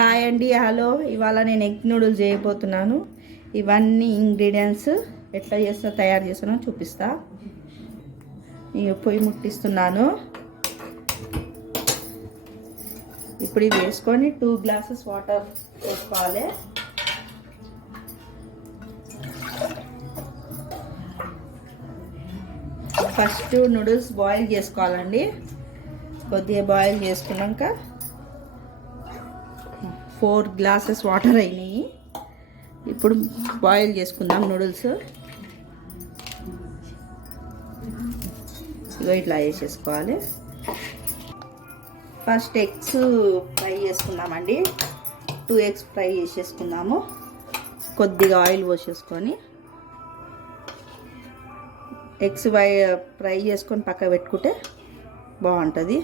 Hi అండి, hello. ఇవాళ నేను ఎగ్ నూడిల్స్ చేయబోతున్నాను. ఇవన్నీ ఇంగ్రీడియంట్స్ ఎట్లా తయారు చేస్తానో చూపిస్తా. నేను పొయ్యి ముట్టిస్తున్నాను. ఇప్పుడు ఇది వేసుకొని 2 గ్లాసెస్ వాటర్ వేసుకోవాలి. ఫస్ట్ నూడిల్స్ బాయిల్ చేసుకోవాలండి. కొద్దిగా బాయిల్ చేసుకున్నాక 4 గ్లాసెస్ వాటర్ అయినాయి. ఇప్పుడు బాయిల్ చేసుకుందాం నూడిల్స్. ఇట్లా వేసేసుకోవాలి. ఫస్ట్ ఎగ్స్ ఫ్రై చేసుకుందామండి. 2 ఎగ్స్ ఫ్రై చేసేసుకుందాము. కొద్దిగా ఆయిల్ పోసేసుకొని ఎగ్స్ ఫ్రై చేసుకొని పక్కకు పెట్టుకుంటే బాగుంటుంది.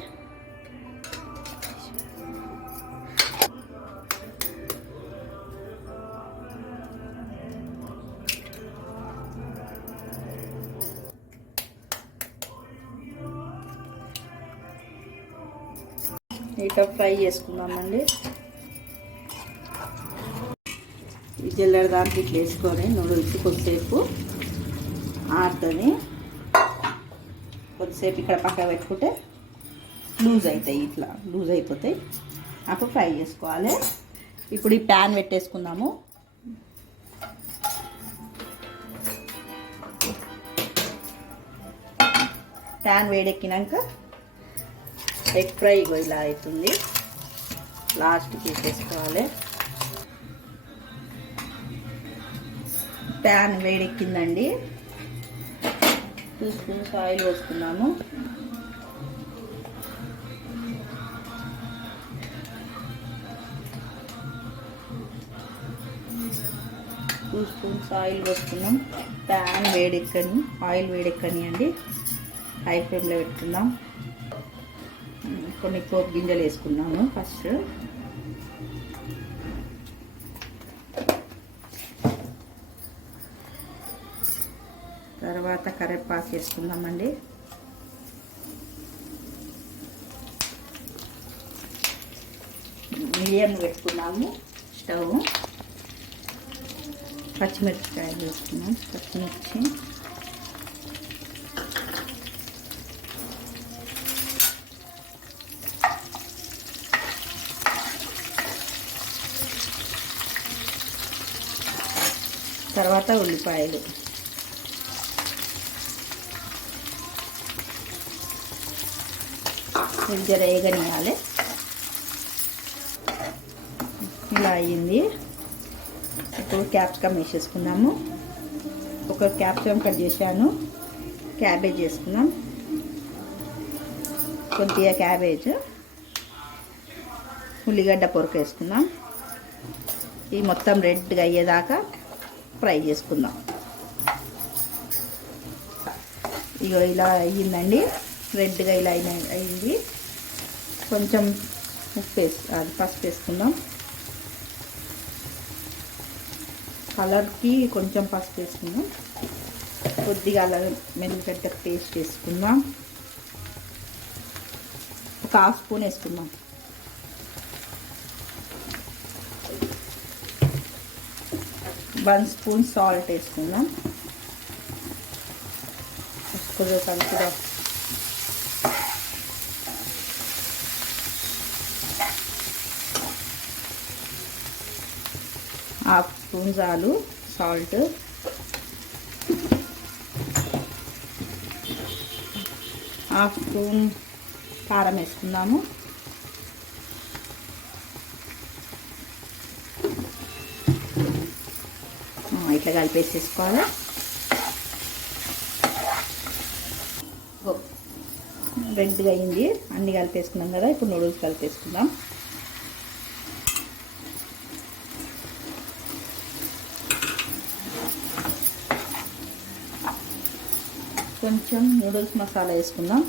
ఇట్లా ఫ్రై చేసుకుందామండి. ఈ జల్లెడ దాంట్లో ఇట్లా వేసుకొని నూడిల్స్ కొద్దిసేపు ఆడుతుంది. కొద్దిసేపు ఇక్కడ పక్కన పెట్టుకుంటే లూజ్ అవుతాయి, ఇట్లా లూజ్ అయిపోతాయి. అప్పుడు ఫ్రై చేసుకోవాలి. ఇప్పుడు ఈ ప్యాన్ పెట్టేసుకుందాము. ప్యాన్ వేడెక్కినాక ఎగ్ ఫ్రై ఇలా అవుతుంది. లాస్ట్కి వేసేసుకోవాలి. ప్యాన్ వేడెక్కిందండి. 2 స్పూన్స్ ఆయిల్ వేసుకున్నాము. ఆయిల్ వేసుకున్నాం. ప్యాన్ వేడెక్కని ఆయిల్ వేడెక్కని అండి. హై ఫ్లేమ్లో పెట్టుకుందాం. కొన్ని పోపు గింజలు వేసుకున్నాము. ఫస్ట్ తర్వాత కరివేపాకు వేసుకుందామండి. మీడియం పెట్టుకున్నాము స్టవ్. పచ్చిమిరపకాయలు వేసుకున్నాం. పచ్చిమిర్చి, తర్వాత ఉల్లిపాయలు, జర వేగనియాలి. ఇలా అయ్యింది. ఇప్పుడు క్యాప్సికమ్ వేసేసుకున్నాము. ఒక క్యాప్సికమ్ కట్ చేశాను. క్యాబేజ్ వేసుకున్నాం. కొద్దిగా క్యాబేజ్, ఉల్లిగడ్డ పొరక వేసుకుందాం. ఇది మొత్తం రెడ్గా అయ్యేదాకా ఫ్రై చేసుకుందాం. ఇగో ఇలా అయ్యిందండి. రెడ్గా ఇలా అయింది. కొంచెం పసుపు వేసుకుందాం. కలర్కి కొంచెం పసుపు వేసుకుందాం. కొద్దిగా అలా మెల్లగడ్డ పేస్ట్ వేసుకుందాం. ఒక 1/2 స్పూన్ వేసుకుందాం. వన్ స్పూన్ సాల్ట్ వేసుకుందాం. కొద్దిగా కలుపుదాం. హాఫ్ స్పూన్ చాలు సాల్ట్. హాఫ్ స్పూన్ కారం వేసుకుందాము. ఇట్లా కలిపేసేసుకోవాలి. రెడ్గా అయింది. అన్నీ కలిపేసుకున్నాం కదా. ఇప్పుడు నూడిల్స్ కలిపేసుకుందాం. కొంచెం నూడిల్స్ మసాలా వేసుకుందాం.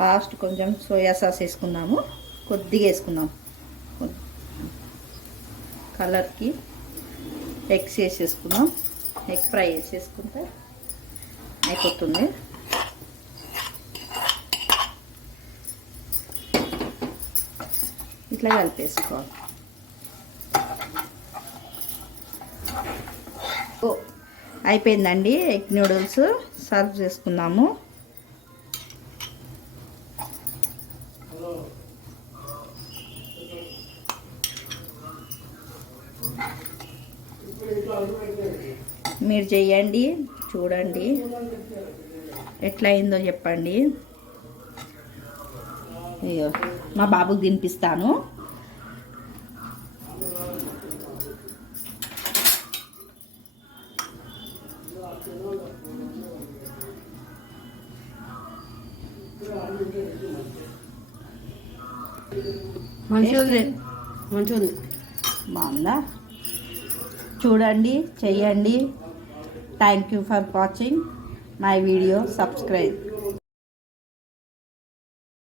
లాస్ట్ కొంచెం సోయా సాస్ వేసుకుందాము. కొద్దిగా వేసుకుందాం కలర్కి. ఎగ్స్ వేసేసుకుందాం. ఎగ్ ఫ్రై వేసేసుకుంటే అయిపోతుంది. ఇట్లా కలిపేసుకోవాలి. అయిపోయిందండి ఎగ్ నూడిల్స్. సర్వ్ చేసుకుందాము. మీరు చేయండి, చూడండి ఎట్లా అయిందో చెప్పండి. అయ్యో మా బాబుకి తినిపిస్తాను. మంచిగా బాగుందా? చూడండి, చెయ్యండి. Thank you for watching my video. Subscribe.